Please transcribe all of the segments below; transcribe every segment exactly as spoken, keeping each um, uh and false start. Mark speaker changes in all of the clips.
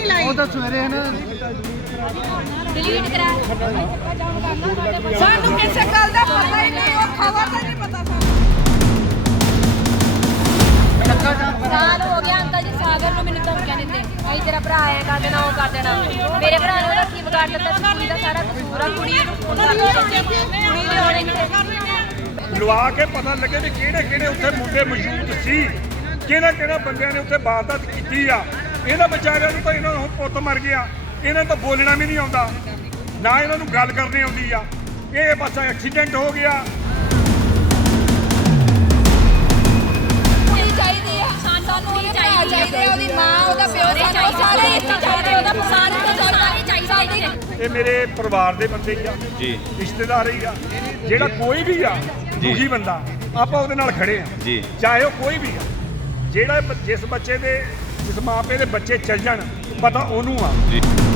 Speaker 1: नहीं लाई
Speaker 2: ਉਹ ਤਾਂ ਸਵੇਰੇ ਹੈ ਨਾ
Speaker 1: डिलीट करा सानू किसे गल दा पता ही नहीं वो खबर दा नहीं पता साल हो गया अंकल जी सागर नु मैनू धमकियां दिंदे आई तेरा भरा आया कर देना वो कर देना मेरे भरा ने ओदा की बिगाड़ दित्ता सी कुड़ी दा सारा कसूर आ कुड़ी नु फोन करके कुड़ी ने होने
Speaker 3: लवा के पता लगे भी किहड़े किहड़े उत्थे मुंडे मौजूद सी किहड़े किहड़े बंदियां ने उत्थे वारदात कीती आ ਇਹਨਾਂ ਵਿਚਾਰਿਆਂ ਨੂੰ ਤਾਂ ਇਹਨਾਂ ਨੂੰ ਪੁੱਤ ਮਰ ਗਿਆ ਇਹਨਾਂ ਤਾਂ ਬੋਲਣਾ ਵੀ ਨਹੀਂ ਆਉਂਦਾ ਨਾ ਇਹਨਾਂ ਨੂੰ ਗੱਲ ਕਰਨੀ ਆਉਂਦੀ ਆ ਇਹ ਬਸ ਐਕਸੀਡੈਂਟ ਹੋ ਗਿਆ
Speaker 1: ਕੁੜੀ ਚਾਹੀਦੀ ਆ ਸਾਨੂੰ ਨਹੀਂ ਚਾਹੀਦੀ ਉਹਦੀ ਮਾਂ ਉਹਦਾ ਪਿਓ ਸਾਨੂੰ ਸਾਰੇ ਇੱਥੇ ਚਾਹੀਦੇ ਉਹਦਾ ਪਸਾਨ ਤੇ ਸਾਰੇ ਚਾਹੀਦੇ
Speaker 3: ਇਹ ਮੇਰੇ ਪਰਿਵਾਰ ਦੇ ਬੰਦੇ ਹੀ ਆ
Speaker 4: ਜੀ
Speaker 3: ਰਿਸ਼ਤੇਦਾਰ ਹੀ ਆ ਜਿਹੜਾ ਕੋਈ ਵੀ ਆ ਦੁਖੀ ਬੰਦਾ ਆਪਾਂ ਉਹਦੇ ਨਾਲ ਖੜੇ ਆ
Speaker 4: ਜੀ
Speaker 3: ਚਾਹੇ ਉਹ ਕੋਈ ਵੀ ਆ ਜਿਹੜਾ ਜਿਸ ਬੱਚੇ ਦੇ ਜਿਸ ਮਾਪੇ ਦੇ ਬੱਚੇ ਚੱਲ ਜਾਣ ਪਤਾ ਉਹਨੂੰ ਆ
Speaker 4: ਜੀ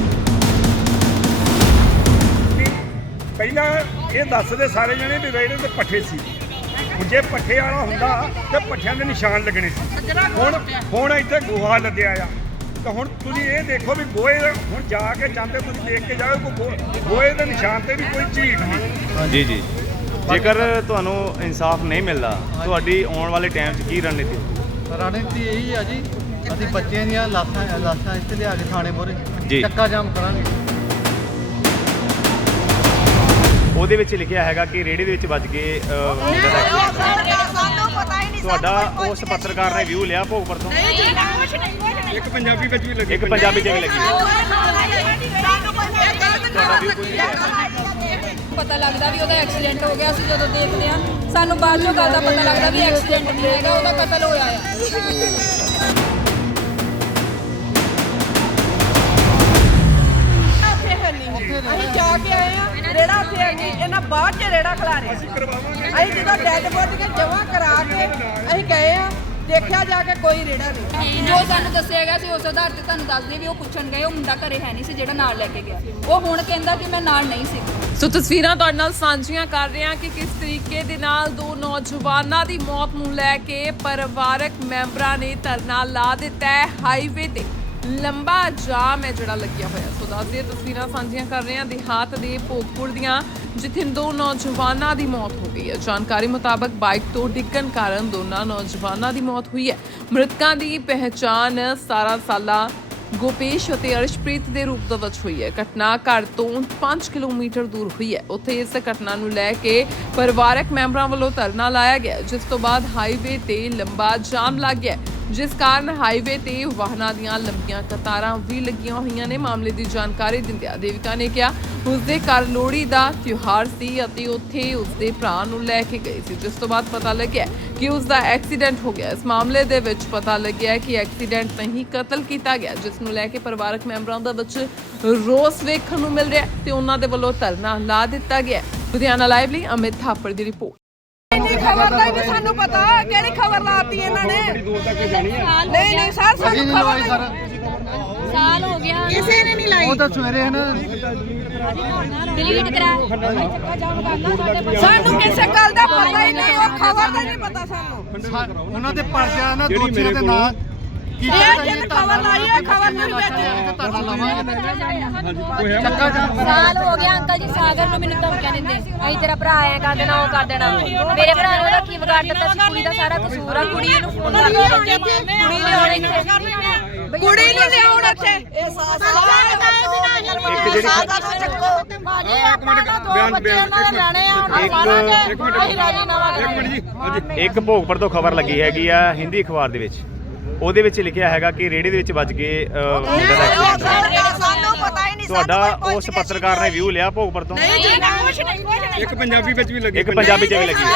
Speaker 3: ਪਹਿਲਾਂ ਇਹ ਦੱਸਦੇ ਸਾਰੇ ਜਣੇ ਵੀ ਰੇੜੇ ਤੇ ਪੱਠੇ ਸੀ ਜੇ ਪੱਠੇ ਵਾਲਾ ਹੁੰਦਾ ਤੇ ਪੱਠਿਆਂ ਦੇ ਨਿਸ਼ਾਨ ਲੱਗਣੇ ਸੀ ਹੁਣ ਹੁਣ ਇੱਥੇ ਗੋਹਾ ਲੱਦਿਆ ਆ ਤਾਂ ਹੁਣ ਤੁਸੀਂ ਇਹ ਦੇਖੋ ਵੀ ਗੋਹੇ ਹੁਣ ਜਾ ਕੇ ਜਾਂਦੇ ਤੁਸੀਂ ਦੇਖ ਕੇ ਜਾਓ ਕੋਈ ਗੋਹੇ ਦੇ ਨਿਸ਼ਾਨ ਤੇ ਵੀ ਕੋਈ ਝੀਟ ਨਹੀਂ
Speaker 4: ਜੀ ਜੀ ਜੇਕਰ ਤੁਹਾਨੂੰ ਇਨਸਾਫ ਨਹੀਂ ਮਿਲਦਾ ਤੁਹਾਡੀ ਆਉਣ ਵਾਲੇ ਟਾਈਮ 'ਚ ਕੀ ਰਣਨੀਤੀ
Speaker 2: ਰਣਨੀਤੀ ਇਹੀ ਆ ਜੀ ਅਸੀਂ ਬੱਚਿਆਂ ਦੀਆਂ ਲਾਸ਼ਾਂ ਲਾਸ਼ਾਂ ਇੱਥੇ ਲਿਆ ਕੇ ਥਾਣੇ ਮੋਰੇ
Speaker 4: ਜੀ।
Speaker 2: ਚੱਕਾ ਜਾਮ ਕਰਾਂਗੇ
Speaker 4: ਉਹਦੇ ਵਿੱਚ ਲਿਖਿਆ ਹੈਗਾ ਕਿ ਰੇੜੀ ਦੇ ਵਿੱਚ ਵੱਜ ਕੇ ਮੁੰਡੇ ਦਾ
Speaker 1: ਸਾਨੂੰ ਪਤਾ ਹੀ ਨਹੀਂ
Speaker 4: ਤੁਹਾਡਾ ਉਸ ਪੱਤਰਕਾਰ ਨੇ ਵਿਊ ਲਿਆ ਭੋਗਪੁਰ ਤੋਂ
Speaker 3: ਇੱਕ ਪੰਜਾਬੀ ਵਿੱਚ ਵੀ ਲੱਗੀ
Speaker 4: ਇੱਕ ਪੰਜਾਬੀ 'ਚ ਵੀ ਲੱਗੀ
Speaker 1: ਪਤਾ ਲੱਗਦਾ ਵੀ ਉਹਦਾ ਐਕਸੀਡੈਂਟ ਹੋ ਗਿਆ ਸੀ ਜਦੋਂ ਦੇਖਦੇ ਆ ਸਾਨੂੰ ਬਾਅਦ ਚੋਂ ਗੱਲ ਦਾ ਪਤਾ ਲੱਗਦਾ ਵੀ ਐਕਸੀਡੈਂਟ ਨਹੀਂ ਹੈਗਾ ਉਹਦਾ ਕਤਲ ਹੋਇਆ ਆ ਅਸੀਂ ਜਾ ਕੇ ਆਏ ਆ ਰੇੜਾ ਉੱਥੇ ਆ ਗਈ ਇਹਨਾਂ ਬਾਅਦ ਚ ਰੇੜਾ ਖਿਲਾ ਰਹੇ ਅਸੀਂ ਜਦੋਂ ਡੈਡ ਬੋਡੀ ਕੇ ਜਮਾ ਕਰਾ ਕੇ ਅਸੀਂ ਗਏ ਆ ਦੇਖਿਆ ਜਾ ਕੇ ਕੋਈ ਰੇੜਾ ਨਹੀਂ ਜੋ ਸਾਨੂੰ ਦੱਸਿਆ ਗਿਆ ਸੀ ਉਸ ਆਧਾਰ ਤੇ ਤੁਹਾਨੂੰ ਦੱਸਦੇ ਵੀ ਉਹ ਪੁੱਛਣ ਗਏ ਉਹ ਮੁੰਡਾ ਘਰੇ ਹੈ ਨਹੀਂ ਸੀ ਜਿਹੜਾ ਨਾਲ ਲੈ ਕੇ ਗਿਆ ਉਹ ਹੁਣ ਕਹਿੰਦਾ ਕਿ ਮੈਂ ਨਾਲ ਨਹੀਂ ਸੀ
Speaker 5: ਸੋ ਤਸਵੀਰਾਂ ਤੁਹਾਡੇ ਨਾਲ ਸਾਂਝੀਆਂ ਕਰ ਰਹੇ ਹਾਂ ਕਿ ਕਿਸ ਤਰੀਕੇ ਦੇ ਨਾਲ ਦੋ ਨੌਜਵਾਨਾਂ ਦੀ ਮੌਤ ਨੂੰ ਲੈ ਕੇ ਪਰਿਵਾਰਕ ਮੈਂਬਰਾਂ ਨੇ ਧਰਨਾ ਲਾ ਦਿੱਤਾ ਹੈ ਹਾਈਵੇ ਤੇ ਲੰਬਾ ਜਾਮ ਹੈ ਜਿਹੜਾ ਲੱਗਿਆ ਹੋਇਆ ਸੋ ਦੱਸਦੇ ਤਸਵੀਰਾਂ ਸਾਂਝੀਆਂ ਕਰ ਰਹੇ ਹਾਂ ਦਿਹਾਤ ਦੇ ਭੋਗਪੁਰ ਦੀਆਂ ਜਿੱਥੇ ਦੋ ਨੌਜਵਾਨਾਂ ਦੀ ਮੌਤ ਹੋ ਗਈ ਹੈ ਜਾਣਕਾਰੀ ਮੁਤਾਬਕ ਬਾਈਕ ਤੋਂ ਡਿੱਗਣ ਕਾਰਨ ਦੋਨਾਂ ਨੌਜਵਾਨਾਂ ਦੀ ਮੌਤ ਹੋਈ ਹੈ ਮ੍ਰਿਤਕਾਂ ਦੀ ਪਹਿਚਾਣ ਸਤਾਰਾਂ ਸਾਲਾ ਗੋਪੇਸ਼ ਅਤੇ ਅਰਸ਼ਪ੍ਰੀਤ ਦੇ ਰੂਪ ਦੇ ਵਿੱਚ ਹੋਈ ਹੈ ਘਟਨਾ ਘਰ ਤੋਂ ਪੰਜ ਕਿਲੋਮੀਟਰ ਦੂਰ ਹੋਈ ਹੈ ਉੱਥੇ ਇਸ ਘਟਨਾ ਨੂੰ ਲੈ ਕੇ ਪਰਿਵਾਰਕ ਮੈਂਬਰਾਂ ਵੱਲੋਂ ਧਰਨਾ ਲਾਇਆ ਗਿਆ ਜਿਸ ਤੋਂ ਬਾਅਦ ਹਾਈਵੇ ਤੇ ਲੰਬਾ ਜਾਮ ਲੱਗ ਗਿਆ ਜਿਸ ਕਾਰਨ ਹਾਈਵੇ ਤੇ ਵਾਹਨਾਂ ਦੀਆਂ ਲੰਬੀਆਂ ਕਤਾਰਾਂ ਵੀ ਲੱਗੀਆਂ ਹੋਈਆਂ ਨੇ ਮਾਮਲੇ ਦੀ ਜਾਣਕਾਰੀ ਦਿੰਦਿਆਂ ਦੇਵਿਕਾ ਨੇ ਕਿਹਾ ਉਸਦੇ ਘਰ ਲੋਹੜੀ ਦਾ ਤਿਉਹਾਰ ਸੀ ਅਤੇ ਉੱਥੇ ਉਸਦੇ ਭਰਾ ਨੂੰ ਲੈ ਕੇ ਗਈ ਸੀ ਜਿਸ ਤੋਂ ਬਾਅਦ ਪਤਾ ਲੱਗਿਆ ਕਿ ਉਸਦਾ ਐਕਸੀਡੈਂਟ ਹੋ ਗਿਆ ਇਸ ਮਾਮਲੇ ਦੇ ਵਿੱਚ ਪਤਾ ਲੱਗਿਆ ਕਿ ਐਕਸੀਡੈਂਟ ਨਹੀਂ ਕਤਲ ਕੀਤਾ ਗਿਆ ਜਿਸ ਨੂੰ ਲੈ ਕੇ ਪਰਿਵਾਰਕ ਮੈਂਬਰਾਂ ਦਾ ਵਿੱਚ ਰੋਸ ਵੇਖਣ ਨੂੰ ਮਿਲ ਰਿਹਾ ਤੇ ਉਹਨਾਂ ਦੇ ਵੱਲੋਂ ਧਰਨਾ ਲਾ ਦਿੱਤਾ ਗਿਆ ਲੁਧਿਆਣਾ ਲਾਈਵ ਲਈ ਅਮਿਤ ਥਾਪੜ ਦੀ ਰਿਪੋਰਟ
Speaker 1: ਨਹੀਂ ਖਬਰ ਦਾ ਨਹੀਂ ਸਾਨੂੰ ਪਤਾ ਕਿਹੜੀ ਖਬਰ ਲਾਤੀ ਇਹਨਾਂ ਨੇ ਨਹੀਂ ਨਹੀਂ ਸਰ ਸਾਨੂੰ ਖਬਰ ਸਾਲ ਹੋ ਗਿਆ ਕਿਸੇ ਨੇ ਨਹੀਂ ਲਾਈ
Speaker 2: ਉਹ ਤਾਂ ਸਵੇਰੇ ਹੈ ਨਾ
Speaker 1: ਡਿਲੀਟ ਕਰਾ ਸਾਨੂੰ ਕਿਸੇ ਗੱਲ ਦਾ ਪਤਾ ਹੀ ਨਹੀਂ ਉਹ ਖਬਰ ਦਾ ਨਹੀਂ ਪਤਾ ਸਾਨੂੰ
Speaker 2: ਉਹਨਾਂ ਦੇ ਪਰਚਾ ਨਾ ਦੋਸ਼ੀਆਂ ਦੇ ਨਾਂ
Speaker 1: ਇਹ ਜਿਹਨੇ ਖਬਰ ਲਾਈ ਹੈ ਖਬਰ ਨਹੀਂ ਵੇਚੀ
Speaker 2: ਚੱਕਾ ਜਾਮ
Speaker 1: ਸਾਲ ਹੋ ਗਿਆ ਅੰਕਲ ਜੀ ਸਾਗਰ ਨੂੰ ਮੈਨੂੰ ਧਮਕਿਆਂ ਦਿੰਦੇ ਅਸੀਂ ਤੇਰਾ ਭਰਾ ਆਇਆ ਕਰ ਦੇਣਾ ਉਹ ਕਰ ਦੇਣਾ ਮੇਰੇ ਭਰਾ ਨੇ ਉਹਦਾ ਕੀ ਵਿਗਾੜ ਦਿੱਤਾ ਸੀ ਕੁੜੀ ਦਾ ਸਾਰਾ ਕਸੂਰ ਆ ਕੁੜੀ ਨੂੰ ਫੋਨ ਕਰਕੇ ਕੁੜੀ ਨੇ ਹੋਣੇ ਕੁੜੀ ਨੂੰ ਲਿਆਉਣ ਇੱਥੇ ਇਹ ਸਾਲ
Speaker 4: ਇੱਕ ਜਿਹੜੀ
Speaker 1: ਚੱਕੋ ਤੇ ਮਾਜੀ ਆਪਾਂ ਦੋ ਬੱਚੇ ਇਹਨਾਂ ਦੇ ਲੈਣੇ ਆ ਉਹਨਾਂ ਸਾਰਾਂਗੇ ਅਸੀਂ ਰਾਜੀ ਨਵਾਂਗੇ
Speaker 4: ਇੱਕ ਭੋਗਪੁਰ ਤੋਂ ਖਬਰ ਲੱਗੀ ਹੈਗੀ ਆ ਹਿੰਦੀ ਅਖਬਾਰ ਦੇ ਵਿੱਚ ਉਹਦੇ ਵਿੱਚ ਲਿਖਿਆ ਹੈਗਾ ਕਿ ਰੇੜੀ ਦੇ ਵਿੱਚ ਵੱਜ ਕੇ ਮੁੰਡੇ ਦਾ ਐਕਸੀਡੈਂਟ
Speaker 1: ਸਾਨੂੰ ਪਤਾ ਹੀ ਨਹੀਂ
Speaker 4: ਤੁਹਾਡਾ ਉਸ ਪੱਤਰਕਾਰ ਨੇ ਵਿਊ ਲਿਆ ਭੋਗਪੁਰ ਤੋਂ
Speaker 1: ਨਹੀਂ ਜੀ ਕੁਝ ਨਹੀਂ ਕੁਝ ਨਹੀਂ
Speaker 3: ਇੱਕ ਪੰਜਾਬੀ ਵਿੱਚ ਵੀ ਲੱਗੀ
Speaker 4: ਇੱਕ ਪੰਜਾਬੀ 'ਚ ਵੀ ਲੱਗੀ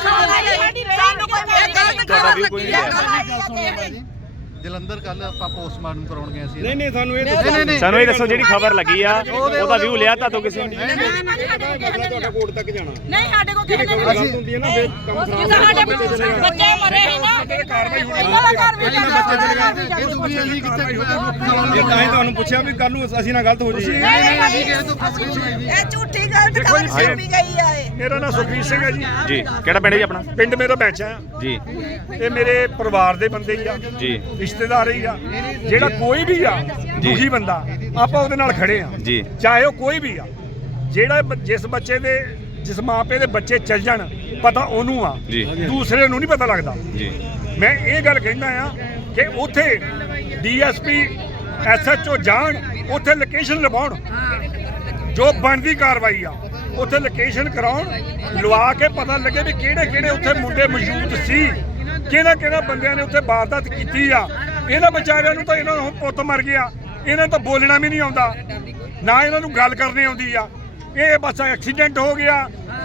Speaker 1: ਤੁਹਾਡਾ ਵੀ ਕੋਈ ਨਹੀਂ
Speaker 2: ਜਲੰਧਰ ਕੱਲ ਆਪਾਂ ਪੋਸਟਮਾਰਟਮ ਕਰਾਉਣ ਗਏ ਸੀ
Speaker 3: ਨਹੀਂ ਨਹੀਂ ਸਾਨੂੰ ਇਹ
Speaker 2: ਨਹੀਂ ਨਹੀਂ
Speaker 4: ਸਾਨੂੰ ਇਹ ਦੱਸੋ ਜਿਹੜੀ ਖਬਰ ਲੱਗੀ ਆ ਉਹਦਾ ਵਿਊ ਲਿਆ ਤਾਂ ਕਿਸੇ ਨੇ
Speaker 3: ਤੁਹਾਡਾ ਕੋਰਟ ਤੱਕ ਜਾਣਾ
Speaker 1: ਨਹੀਂ ਸਾਡੇ ਕੋਲ ਕਿਸੇ ਨੇ
Speaker 3: ਗੱਲ ਹੁੰਦੀ ਹੈ ਨਾ ਫਿਰ ਕੰਮ ਖਰਾਬ
Speaker 1: ਸਾਡੇ ਬੱਚੇ ਮਰੇ ਸੀ ਨਾ
Speaker 3: ਕਾਰਵਾਈ ਹੋਣੀ
Speaker 1: ਇਹਨਾਂ ਦਾ ਘਰ ਵੀ
Speaker 2: ਇਹ ਤੁਸੀਂ ਅਸੀਂ ਕਿੱਥੇ
Speaker 3: ਇਹ ਤਾਂ ਹੀ ਤੁਹਾਨੂੰ ਪੁੱਛਿਆ ਵੀ ਕੱਲ ਨੂੰ ਅਸੀਂ ਨਾ ਗਲਤ ਹੋ ਜਾਈਏ
Speaker 2: ਅਸੀਂ ਕਿਸੇ ਤੋਂ ਪੁੱਛ ਨਹੀਂ ਹੋਈ ਜੀ
Speaker 1: ਇਹ ਝੂਠੀ ਗੱਲ ਖਬਰ ਛਾਪੀ ਗਈ ਆ ਇਹ
Speaker 3: ਮੇਰਾ ਨਾਮ ਸੁਖਬੀਰ ਸਿੰਘ ਹੈ ਜੀ
Speaker 4: ਜੀ ਕਿਹੜਾ ਪਿੰਡ ਹੈ ਜੀ ਆਪਣਾ
Speaker 3: ਪਿੰਡ ਮੇਰਾ ਬੈਂਚਾ ਆ
Speaker 4: ਜੀ
Speaker 3: ਇਹ ਮੇਰੇ ਪਰਿਵਾਰ ਦੇ ਬੰਦੇ ਹੀ ਆ
Speaker 4: ਜੀ
Speaker 3: ਰਿਸ਼ਤੇਦਾਰ ਹੀ ਆ ਜਿਹੜਾ ਕੋਈ ਵੀ ਆ ਦੁਖੀ ਬੰਦਾ ਆਪਾਂ ਉਹਦੇ ਨਾਲ ਖੜੇ ਆ
Speaker 4: ਜੀ।
Speaker 3: ਚਾਹੇ ਉਹ ਕੋਈ ਵੀ ਆ, ਜਿਹੜਾ ਬ- ਜਿਸ ਬੱਚੇ ਦੇ ਜਿਸ ਮਾਪੇ ਦੇ ਬੱਚੇ ਚੱਲ ਜਾਣ ਪਤਾ ਉਹਨੂੰ ਆ,
Speaker 4: ਜੀ।
Speaker 3: ਦੂਸਰੇ ਨੂੰ ਨਹੀਂ ਪਤਾ ਲੱਗਦਾ।
Speaker 4: ਜੀ
Speaker 3: ਮੈਂ ਇਹ ਗੱਲ ਕਹਿੰਦਾ ਆ ਕਿ ਉੱਥੇ ਡੀਐਸਪੀ ਐਸਐਚਓ ਜਾਣ, ਉੱਥੇ ਲੋਕੇਸ਼ਨ ਲਵਾਉਣ, ਜੋ ਬਣਦੀ ਕਾਰਵਾਈ ਆ ਉੱਥੇ ਲੋਕੇਸ਼ਨ ਕਰਾਉਣ, ਲਵਾ ਕੇ ਪਤਾ ਲੱਗੇ ਵੀ ਕਿਹੜੇ ਕਿਹੜੇ ਉੱਥੇ ਮੁੰਡੇ ਮੌਜੂਦ ਸੀ, ਕਿਹੜਾ ਕਿਹੜਾ ਬੰਦਿਆਂ ਨੇ ਉੱਥੇ ਵਾਰਦਾਤ ਕੀਤੀ ਆ। ਇਹਨਾਂ ਵਿਚਾਰਿਆਂ ਨੂੰ ਤਾਂ ਇਹਨਾਂ ਨੂੰ ਹੁਣ ਪੁੱਤ ਮਰ ਗਿਆ, ਇਹਨਾਂ ਨੂੰ ਤਾਂ ਬੋਲਣਾ ਵੀ ਨਹੀਂ ਆਉਂਦਾ, ਨਾ ਇਹਨਾਂ ਨੂੰ ਗੱਲ ਕਰਨੀ ਆਉਂਦੀ ਆ। ਇਹ ਬਸ ਐਕਸੀਡੈਂਟ ਹੋ ਗਿਆ।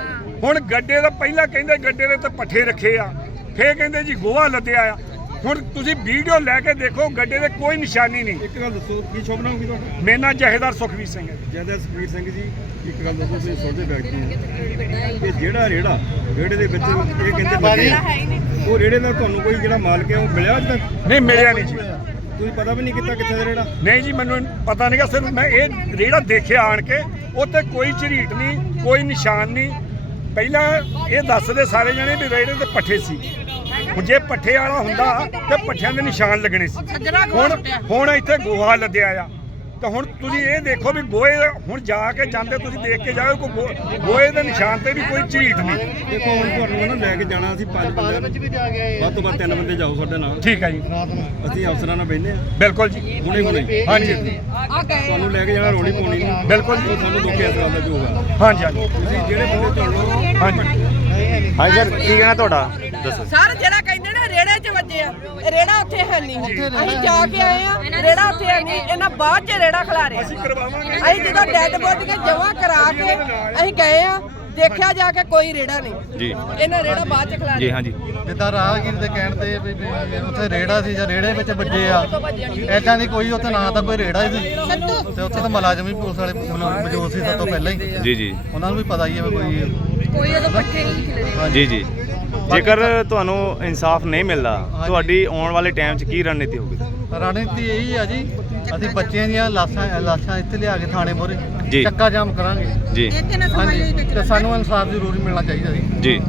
Speaker 3: ਹੁਣ ਗੱਡੇ ਦਾ ਪਹਿਲਾਂ ਕਹਿੰਦੇ ਗੱਡੇ ਦੇ ਤੇ ਪੱਠੇ ਰੱਖੇ ਆ, ਫੇਰ ਕਹਿੰਦੇ ਜੀ ਗੋਹਾ ਲੱਦਿਆ ਆ। ਹੁਣ ਤੁਸੀਂ ਵੀਡੀਓ ਲੈ ਕੇ ਦੇਖੋ, ਗੱਡੇ ਦੇ ਕੋਈ ਨਿਸ਼ਾਨੀ ਨਹੀਂ।
Speaker 6: ਇੱਕ ਗੱਲ ਦੱਸੋ, ਕੀ ਸ਼ੁਭ ਨਾਮ ਕੀ ਤੁਹਾਡਾ?
Speaker 3: ਮੇਰਾ ਨਾਂ ਜਹੇਦਾਰ ਸੁਖਵੀਰ ਸਿੰਘ ਹੈ।
Speaker 6: ਜੈਦਾ ਸੁਖਵੀਰ ਸਿੰਘ ਜੀ, ਇੱਕ ਗੱਲ ਦੱਸੋ, ਤੁਸੀਂ ਛੋਟੇ ਵਿਅਕਤੀ ਹੋ ਕਿ ਜਿਹੜਾ ਰੇੜਾ ਰੇੜੇ ਦੇ ਵਿੱਚ ਇਹ ਕਹਿੰਦੇ ਲੱਗੇ, ਉਹ ਰੇੜੇ ਦਾ ਤੁਹਾਨੂੰ ਕੋਈ ਜਿਹੜਾ ਮਾਲਕ ਹੈ ਉਹ ਮਿਲਿਆ ਅੱਜ ਤੱਕ?
Speaker 3: ਨਹੀਂ ਮਿਲਿਆ ਨਹੀਂ ਜੀ,
Speaker 6: ਤੁਸੀਂ ਪਤਾ ਵੀ ਨਹੀਂ ਕੀਤਾ ਕਿੱਥੇ ਦਾ ਰੇੜਾ?
Speaker 3: ਨਹੀਂ ਜੀ ਮੈਨੂੰ ਪਤਾ ਨਹੀਂਗਾ। ਸਿਰਫ ਮੈਂ ਇਹ ਰੇੜਾ ਦੇਖਿਆ ਆਣ ਕੇ, ਉੱਤੇ ਕੋਈ ਝਰੀਟ ਨਹੀਂ, ਕੋਈ ਨਿਸ਼ਾਨ ਨਹੀਂ। ਪਹਿਲਾਂ ਇਹ ਦੱਸਦੇ ਸਾਰੇ ਜਣੇ ਵੀ ਰੇੜੇ ਤੇ ਪੱਠੇ ਸੀ, ਹੁਣ ਜੇ ਪੱਠੇ ਵਾਲਾ ਹੁੰਦਾ ਤੇ ਪੱਠਿਆਂ ਦੇ ਨਿਸ਼ਾਨ ਲੱਗਣੇ ਸੀ। ਹੁਣ ਹੁਣ ਇੱਥੇ ਗੋਹਾ ਲੱਦਿਆ ਆ, ਤਾਂ ਹੁਣ ਤੁਸੀਂ ਇਹ ਦੇਖੋ ਵੀ ਗੋਹੇ, ਹੁਣ ਜਾ ਕੇ ਜਾਂਦੇ ਤੁਸੀਂ ਦੇਖ ਕੇ ਜਾਓ, ਕੋਈ ਗੋ- ਗੋਹੇ ਦੇ ਨਿਸ਼ਾਨ ਤੇ ਵੀ ਕੋਈ ਝਰੀਟ ਨਹੀਂ।
Speaker 6: ਦੇਖੋ ਹੁਣ ਤੁਹਾਨੂੰ ਨਾ ਲੈ ਕੇ ਜਾਣਾ, ਅਸੀਂ ਪੰਜ ਬੰਦੇ ਵੱਧ ਤੋਂ ਵੱਧ ਤਿੰਨ ਬੰਦੇ ਜਾਓ ਸਾਡੇ ਨਾਲ,
Speaker 3: ਠੀਕ ਹੈ ਜੀ,
Speaker 6: ਅਸੀਂ ਅਫਸਰਾਂ ਨਾਲ ਬੈਠੇ ਆ
Speaker 3: ਬਿਲਕੁਲ ਜੀ,
Speaker 6: ਹੁਣੇ ਹੁਣੇ
Speaker 3: ਹਾਂਜੀ
Speaker 6: ਤੁਹਾਨੂੰ ਲੈ ਕੇ ਜਾਣਾ, ਰੋਣੀ ਪਾਉਣੀ ਨਹੀਂ,
Speaker 3: ਬਿਲਕੁਲ ਜੀ,
Speaker 6: ਉਹ ਸਾਨੂੰ ਦੁੱਖ ਇਸ ਗੱਲ ਦਾ ਜੋ ਹੋਗਾ।
Speaker 3: ਹਾਂਜੀ ਹਾਂਜੀ
Speaker 6: ਤੁਸੀਂ ਜਿਹੜੇ ਬੰਦੇ ਚੁਣ ਲਓ।
Speaker 3: ਹਾਂਜੀ
Speaker 4: ਹਾਂਜੀ ਸਰ, ਕੀ ਕਹਿਣਾ ਤੁਹਾਡਾ, ਦੱਸੋ।
Speaker 1: ਸਰ ਜਿਹੜਾ ਕਹਿੰਦੇ ਨਾ ਰੇੜੇ 'ਚ ਵੱਜੇ ਆ, ਰੇੜਾ ਉੱਥੇ ਹੈ ਨਹੀਂ। ਅਸੀਂ ਜਾ ਕੇ ਆਏ ਆ, ਰੇੜਾ ਉੱਥੇ ਹੈ ਨਹੀਂ। ਇਹਨਾਂ ਬਾਅਦ 'ਚ ਰੇੜਾ ਖਿਲਾ ਰਹੇ। ਅਸੀਂ ਜਦੋਂ ਡੈਡ ਬੋਡੀਆਂ ਜਮ੍ਹਾਂ ਕਰਾ ਕੇ ਅਸੀਂ ਗਏ ਆ, ਦੇਖਿਆ ਜਾ ਕੇ ਕੋਈ ਰੇੜਾ ਨਹੀਂ
Speaker 4: ਜੀ।
Speaker 1: ਇਹਨਾਂ ਰੇੜਾ ਬਾਅਦ 'ਚ ਖਿਲਾ
Speaker 4: ਜੀ
Speaker 1: ਰਹੇ।
Speaker 4: ਹਾਂਜੀ,
Speaker 2: ਜਿੱਦਾਂ ਰਾਹਗੀਰ ਦੇ ਕਹਿਣ ਤੇ ਵੀ ਵੀ ਉੱਥੇ ਰੇੜਾ ਸੀ ਜਾਂ ਰੇੜੇ ਵਿੱਚ ਵੱਜੇ ਆ, ਐਦਾਂ ਨਹੀਂ ਕੋਈ ਉੱਥੇ, ਨਾ ਤਾਂ ਕੋਈ ਰੇੜਾ ਹੀ ਸੀ ਤੇ ਉੱਥੇ ਤਾਂ ਮੁਲਾਜ਼ਮ ਵੀ ਪੁਲਿਸ ਵਾਲੇ ਮੌਜੂ- ਮੌਜੂਦ ਸੀ ਸਭ ਤੋਂ ਪਹਿਲਾਂ ਹੀ।
Speaker 4: ਜੀ ਜੀ
Speaker 2: ਉਹਨਾਂ ਨੂੰ ਵੀ ਪਤਾ ਹੀ ਹੈ ਵੀ ਕੋਈ
Speaker 1: ਕੋਈ ਉਦੋਂ ਪੱਠੇ ਨਹੀਂ ਖਿਲਰੇ।
Speaker 4: ਜੀ ਜੀ। ਜੇਕਰ ਤੁਹਾਨੂੰ ਇਨਸਾਫ ਨਹੀਂ ਮਿਲਦਾ, ਤੁਹਾਡੀ ਆਉਣ ਵਾਲੇ ਟਾਈਮ 'ਚ ਕੀ ਰਣਨੀਤੀ ਹੋਊਗੀ?
Speaker 2: ਰਣਨੀਤੀ ਇਹੀ ਆ ਜੀ, ਅਸੀਂ ਬੱਚਿਆਂ ਦੀਆਂ ਲਾਸ਼ਾਂ ਲਾਸ਼ਾਂ ਇੱਥੇ ਲਿਆ ਕੇ ਥਾਣੇ ਮੋਰੇ
Speaker 4: ਜੀ।
Speaker 2: ਚੱਕਾ ਜਾਮ ਕਰਾਂਗੇ
Speaker 4: ਜੀ
Speaker 2: ਹਾਂਜੀ, ਤੇ ਸਾਨੂੰ ਇਨਸਾਫ ਜ਼ਰੂਰ ਮਿਲਣਾ ਚਾਹੀਦਾ ਜੀ।
Speaker 4: ਜੀ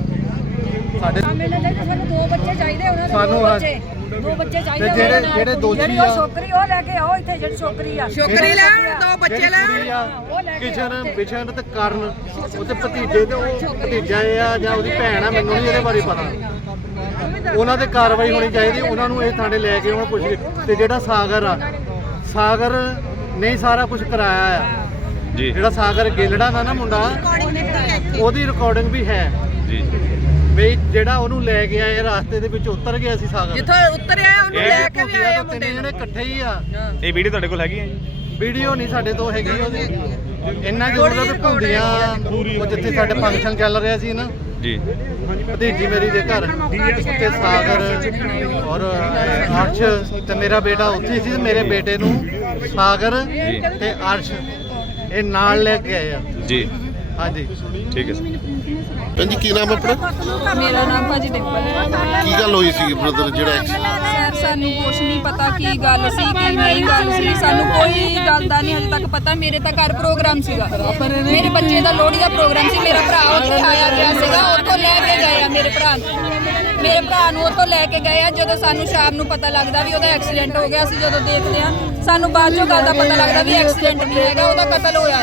Speaker 2: ਸਾਡੇ
Speaker 7: ਸਾਨੂੰ ਦੋ ਬੱਚੇ ਚਾਹੀਦੇ, ਉਹਨਾਂ ਦੇ
Speaker 2: ਸਾਨੂੰ
Speaker 7: ਦੋ
Speaker 2: ਹਾਂ।
Speaker 7: ਬੱਚੇ ਦੋ ਬੱਚੇ ਚਾਹੀਦੇ।
Speaker 2: ਤੇ ਜਿਹੜੇ ਜਿਹੜੇ ਦੋਸ਼ੀ
Speaker 7: ਜਿਹੜੀ
Speaker 2: ਆ,
Speaker 7: ਉਹ ਛੋਕਰੀ ਉਹ ਲੈ ਕੇ ਆਓ ਇੱਥੇ, ਜਿਹੜੀ ਛੋਕਰੀ ਆ
Speaker 1: ਛੋਕਰੀ ਲੈਣ, ਦੋ ਬੱਚੇ
Speaker 2: ਜਿਹੜੀ
Speaker 1: ਲੈਣ।
Speaker 2: ਕੁੜੀ ਆ, ਕਿਸ਼ਨ ਬਿਸ਼ਨ ਤੇ ਕਰਨ, ਉਹਦੇ ਭਤੀਜੇ ਤੇ ਉਹ ਭਤੀਜਾ ਆ ਜਾਂ ਉਹਦੀ ਭੈਣ ਆ, ਮੈਨੂੰ ਨਹੀਂ ਇਹਦੇ ਬਾਰੇ ਪਤਾ। ਉਹਨਾਂ ਤੇ ਕਾਰਵਾਈ ਹੋਣੀ ਚਾਹੀਦੀ, ਉਹਨਾਂ ਨੂੰ ਇਹ ਥਾਣੇ ਲੈ ਕੇ ਆਉਣ ਪੁੱਛ ਕੇ। ਤੇ ਜਿਹੜਾ ਸਾਗਰ ਆ, ਸਾਗਰ ਨੇ ਸਾਰਾ ਕੁਝ ਕਰਾਇਆ ਆ।
Speaker 4: ਜੀ
Speaker 2: ਜਿਹੜਾ ਸਾਗਰ ਗੇਲੜਾ ਦਾ ਨਾ ਮੁੰਡਾ, ਉਹਦੀ ਰਿਕਾਰਡਿੰਗ ਵੀ ਹੈ
Speaker 4: ਜੀ।
Speaker 2: ਵੀ ਜਿਹੜਾ ਉਹਨੂੰ ਲੈ ਕੇ ਆਏ ਰਸਤੇ ਦੇ ਵਿੱਚ ਉਤਰ ਗਿਆ ਸੀ ਸਾਗਰ,
Speaker 1: ਜਿੱਥੋਂ ਉਤਰਿਆ ਉਹਨੂੰ ਲੈ ਕੇ ਵੀ ਆਏ ਆ ਮੁੰਡੇ
Speaker 2: ਤਿੰਨ ਜਣੇ ਇਕੱਠੇ ਹੀ ਆ।
Speaker 4: ਇਹ ਵੀਡੀਓ ਤੁਹਾਡੇ ਕੋਲ ਹੈਗੀ ਹੈ ਜੀ?
Speaker 2: ਵੀਡੀਓ ਨਹੀਂ ਸਾਡੇ ਤੋਂ ਹੈਗੀ ਉਹਦੀ, ਇੰਨਾ ਜ਼ਰੂਰ ਆ ਵੀ ਭੁੰਡੀਆਂ ਉਹ ਜਿੱਥੇ ਸਾਡੇ ਫੰਕਸ਼ਨ ਚੱਲ ਰਿਹਾ ਸੀ ਨਾ,
Speaker 4: ਜੀ
Speaker 2: ਭਤੀਜੀ ਮੇਰੀ ਦੇ ਘਰ ਤੇ ਸਾਗਰ ਔਰ ਅਰਸ਼ ਤੇ ਮੇਰਾ ਬੇਟਾ ਉੱਥੇ ਸੀ, ਤੇ ਮੇਰੇ ਬੇਟੇ ਨੂੰ ਸਾਗਰ ਤੇ ਅਰਸ਼ ਇਹ ਨਾਲ ਲੈ ਕੇ ਆਏ ਆ।
Speaker 4: ਜੀ
Speaker 2: ਹਾਂਜੀ
Speaker 4: ਠੀਕ ਹੈ ਸਰ।
Speaker 8: ਭੈਣ ਜੀ ਕੀ ਨਾਮ ਹੈ ਆਪਣਾ?
Speaker 5: ਮੇਰਾ ਨਾਮ ਭਾਜੀ ਡਿੰਪਲ ਹੈ।
Speaker 8: ਕੀ ਗੱਲ ਹੋਈ ਸੀ ਬ੍ਰਦਰ ਜਿਹੜਾ ਐਕਸੀਡੈਂਟ?
Speaker 5: ਸਰ ਸਾਨੂੰ ਕੁਛ ਨਹੀਂ ਪਤਾ ਕੀ ਗੱਲ ਸੀ ਕੀ ਨਹੀਂ ਗੱਲ ਸੀ, ਸਾਨੂੰ ਕੋਈ ਗੱਲ ਦਾ ਨਹੀਂ ਹਜੇ ਤੱਕ ਪਤਾ। ਮੇਰੇ ਤਾਂ ਘਰ ਪ੍ਰੋਗਰਾਮ ਸੀਗਾ, ਮੇਰੇ ਬੱਚੇ ਦਾ ਲੋਹੜੀ ਦਾ ਪ੍ਰੋਗਰਾਮ ਸੀ। ਮੇਰਾ ਭਰਾ ਉੱਥੇ ਆਇਆ ਗਿਆ ਸੀਗਾ, ਉੱਥੋਂ ਲੈ ਕੇ ਗਏ ਆ ਮੇਰੇ ਭਰਾ ਨੂੰ। ਮੇਰੇ ਭਰਾ ਨੂੰ ਉੱਥੋਂ ਲੈ ਕੇ ਗਏ ਆ। ਜਦੋਂ ਸਾਨੂੰ ਸ਼ਾਮ ਨੂੰ ਪਤਾ ਲੱਗਦਾ ਵੀ ਉਹਦਾ ਐਕਸੀਡੈਂਟ ਹੋ ਗਿਆ, ਅਸੀਂ ਜਦੋਂ ਦੇਖਦੇ ਆ ਸਾਨੂੰ ਬਾਅਦ ਚੋਂ ਗੱਲ ਦਾ ਪਤਾ ਲੱਗਦਾ ਵੀ ਐਕਸੀਡੈਂਟ ਨਹੀਂ ਹੈਗਾ, ਉਹਦਾ ਕਤਲ ਹੋਇਆ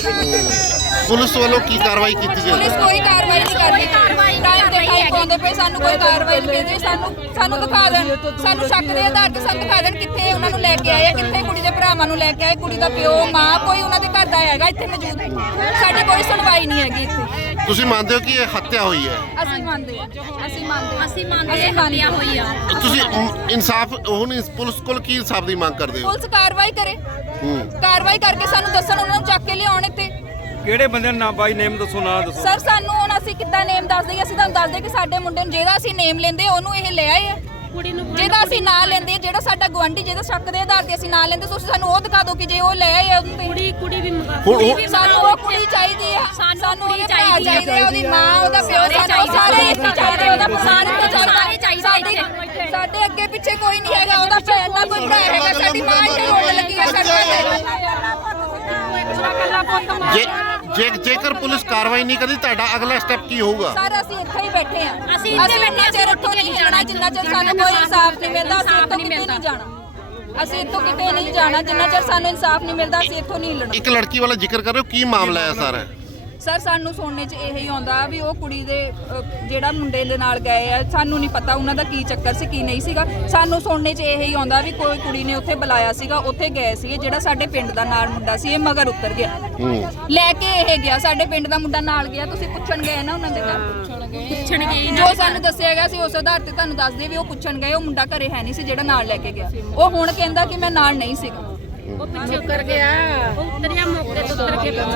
Speaker 5: ਆ।
Speaker 8: ਪੁਲਿਸ ਵੱਲੋਂ ਕੀ ਕਾਰਵਾਈ ਕੀਤੀ ਗਈ?
Speaker 5: ਪੁਲਿਸ ਕੋਈ ਕਾਰਵਾਈ ਨਹੀਂ ਕਰਦੀ। ਟਾਈਮ ਤੇ ਟਾਈਮ ਪਾਉਂਦੇ ਪਏ, ਸਾਨੂੰ ਕੋਈ ਕਾਰਵਾਈ ਨਹੀਂ ਕਰਦੇ। ਸਾਨੂੰ ਸਾਨੂੰ ਦਿਖਾ ਦੇਣ, ਸਾਨੂੰ ਸ਼ੱਕ ਦੇ ਆਧਾਰ ਤੇ ਸਾਨੂੰ ਦਿਖਾ ਦੇਣ ਕਿੱਥੇ ਉਹਨਾਂ ਨੂੰ ਲੈ ਕੇ ਆਏ ਆ, ਕਿੱਥੇ ਕੁੜੀ ਦੇ ਭਰਾਵਾਂ ਨੂੰ ਲੈ ਕੇ ਆਏ, ਕੁੜੀ ਦਾ ਪਿਓ ਮਾਂ ਕੋਈ ਉਹਨਾਂ ਦੇ ਘਰ ਦਾ ਹੈਗਾ ਇੱਥੇ ਮੌਜੂਦ। ਸਾਡੀ ਕੋਈ ਸੁਣਵਾਈ ਨਹੀਂ ਹੈਗੀ ਇੱਥੇ।
Speaker 8: ਤੁਸੀਂ ਮੰਨਦੇ ਹੋ ਕਿ ਇਹ ਹੱਤਿਆ ਹੋਈ ਹੈ?
Speaker 5: ਅਸੀਂ ਮੰਨਦੇ ਹਾਂ, ਅਸੀਂ ਮੰਨਦੇ ਹਾਂ,
Speaker 7: ਅਸੀਂ ਮੰਨਦੇ ਹਾਂ ਹੱਤਿਆ ਹੋਈ ਆ।
Speaker 8: ਤੁਸੀਂ ਅਮ, ਇਨਸਾਫ ਹੁਣ ਇਸ ਪੁਲਿਸ ਕੋਲ ਕੀ ਇਨਸਾਫ ਦੀ ਮੰਗ ਕਰਦੇ ਹੋ?
Speaker 5: ਪੁਲਿਸ ਕਾਰਵਾਈ ਕਰੇ,
Speaker 8: ਹੂੰ
Speaker 5: ਕਾਰਵਾਈ ਕਰਕੇ ਸਾਨੂੰ ਦੱਸਣ, ਉਹਨਾਂ ਨੂੰ ਚੱਕ ਕੇ ਲਿਆਉਣ ਇੱਥੇ।
Speaker 6: ਕਿਹੜੇ ਬੰਦੇ ਦਾ ਨਾਮ ਬਾਈ ਨੇਮ ਦੱਸੋ, ਨਾ ਦੱਸੋ।
Speaker 5: ਸਰ ਸਾਨੂੰ ਹੁਣ ਅਸੀਂ ਕਿੱਦਾਂ ਨੇਮ ਦੱਸ ਦਈਏ? ਅਸੀਂ ਤੁਹਾਨੂੰ ਦੱਸ ਦੇ ਕਿ ਸਾਡੇ ਮੁੰਡੇ ਨੂੰ ਜਿਹਦਾ ਅਸੀਂ ਨੇਮ ਲੈਂਦੇ ਉਹਨੂੰ ਇਹ ਲੈ ਆਏ ਆ।
Speaker 7: ਕੁੜੀ ਨੂੰ
Speaker 5: ਜਿਹਦਾ ਅਸੀਂ ਨਾਂ ਲੈਂਦੇ, ਜਿਹੜਾ ਸਾਡਾ ਗਵਾਂਢੀ ਜਿਹਦਾ ਸ਼ੱਕ ਦੇ ਆਧਾਰ ਤੇ ਅਸੀਂ ਨਾਂ ਲੈਂਦੇ, ਤੁਸੀਂ ਸਾਨੂੰ ਉਹ ਦਿਖਾ ਦਿਓ ਕਿ ਜੇ ਉਹ ਲੈ ਆਏ ਉਹਨੂੰ ਤੇ।
Speaker 7: ਕੁੜੀ ਕੁੜੀ ਵੀ ਮੰਗਾ
Speaker 8: ਹੁਣ-
Speaker 7: ਕੁੜੀ
Speaker 8: ਹੁਣ-
Speaker 7: ਵੀ
Speaker 5: ਸਾਨੂੰ ਉਹ ਕੁੜੀ ਚਾਹੀਦੀ ਆ, ਸਾਨੂੰ ਉਹਦੇ ਭਰਾ ਚਾਹੀਦੇ ਆ, ਉਹਦੀ ਮਾਂ, ਉਹਦਾ ਪਿਓ, ਸਾਨੂੰ ਸਾਰੇ ਇੱਥੇ ਚਾਹੀਦੇ, ਉਹਦਾ ਸਾਰੇ
Speaker 7: ਸਾਰੇ ਚਾਹੀਦੇ
Speaker 5: ਸਾਡੇ ਸਾਡੇ ਅੱਗੇ ਪਿੱਛੇ ਕੋਈ ਨਹੀਂ ਹੈਗਾ, ਉਹਦਾ ਭੈਣ ਦਾ ਕੋਈ ਭਰਾ ਹੈਗਾ, ਸਾਡੀ ਮਾਂ ਇੱਥੇ ਰੋਣ ਲੱਗੀ ਆ
Speaker 8: ਜੇ ਜੇ ਜੇਕਰ ਪੁਲਿਸ ਕਾਰਵਾਈ ਨਹੀਂ ਕਰਦੀ ਤੁਹਾਡਾ ਅਗਲਾ ਸਟੈਪ ਕੀ ਹੋਊਗਾ?
Speaker 5: ਸਰ ਅਸੀਂ ਇੱਥੇ ਹੀ ਬੈਠੇ ਆ,
Speaker 7: ਅਸੀਂ ਇੱਥੇ
Speaker 5: ਇੰਨਾ
Speaker 7: ਬੈਠੇ
Speaker 5: ਚਿਰ ਇੱਥੋਂ ਨਹੀਂ ਜਾਣਾ ਜਿੰਨਾ ਚਿਰ ਸਾਨੂੰ ਕੋਈ ਇਨਸਾਫ ਨਹੀਂ ਮਿਲਦਾ। ਅਸੀਂ ਇੱਥੋਂ ਕਿਤੇ ਨਹੀਂ ਜਾਣਾ,
Speaker 9: ਅਸੀਂ ਇੱਥੋਂ ਕਿਤੇ ਨਹੀਂ ਜਾਣਾ ਜਿੰਨਾ ਚਿਰ ਸਾਨੂੰ ਇਨਸਾਫ ਨਹੀਂ ਮਿਲਦਾ ਅਸੀਂ ਇੱਥੋਂ ਨਹੀਂ ਹਿੱਲਣਾ।
Speaker 8: ਇੱਕ ਲੜਕੀ ਵਾਲਾ ਜ਼ਿਕਰ ਕਰ ਰਹੇ ਹੋ, ਕੀ ਮਾਮਲਾ ਹੈ ਸਾਰਾ?
Speaker 9: ਸਰ ਸਾਨੂੰ ਸੁਣਨੇ 'ਚ ਇਹੀ ਆਉਂਦਾ ਵੀ ਉਹ ਕੁੜੀ ਦੇ ਅ, ਜਿਹੜਾ ਮੁੰਡੇ ਦੇ ਨਾਲ ਗਏ ਆ, ਸਾਨੂੰ ਨਹੀਂ ਪਤਾ ਉਹਨਾਂ ਦਾ ਕੀ ਚੱਕਰ ਸੀ ਕੀ ਨਹੀਂ ਸੀਗਾ। ਸਾਨੂੰ ਸੁਣਨੇ 'ਚ ਇਹੀ ਆਉਂਦਾ ਵੀ ਕੋਈ ਕੁੜੀ ਨੇ ਉੱਥੇ ਬੁਲਾਇਆ ਸੀਗਾ, ਉੱਥੇ ਗਏ ਸੀਗੇ, ਜਿਹੜਾ ਸਾਡੇ ਪਿੰਡ ਦਾ ਨਾਲ ਮੁੰਡਾ ਸੀ ਇਹ ਮਗਰ ਉਤਰ ਗਿਆ, ਲੈ ਕੇ ਇਹ ਗਿਆ, ਸਾਡੇ ਪਿੰਡ ਦਾ ਮੁੰਡਾ ਨਾਲ ਗਿਆ। ਤੁਸੀਂ ਪੁੱਛਣ ਗਏ ਨਾ ਉਹਨਾਂ ਦੇ ਘਰ,
Speaker 7: ਪੁੱਛਣ ਗਏ
Speaker 9: ਜੋ ਸਾਨੂੰ ਦੱਸਿਆ ਗਿਆ ਸੀ ਉਸ ਆਧਾਰ ਤੇ ਤੁਹਾਨੂੰ ਦੱਸਦੇ ਵੀ ਉਹ ਪੁੱਛਣ ਗਏ, ਉਹ ਮੁੰਡਾ ਘਰੇ ਹੈ ਨਹੀਂ ਸੀ ਜਿਹੜਾ ਨਾਲ ਲੈ ਕੇ ਗਿਆ। ਉਹ ਹੁਣ ਕਹਿੰਦਾ ਕਿ ਮੈਂ ਨਾਲ ਨਹੀਂ ਸੀਗਾ।
Speaker 7: ਉਹ ਪਿੱਛੇ ਕਰ ਗਿਆ ਉਹ ਉਤਰਿਆ ਮੌਕੇ ਤੋਂ ਉਤਰ ਕੇ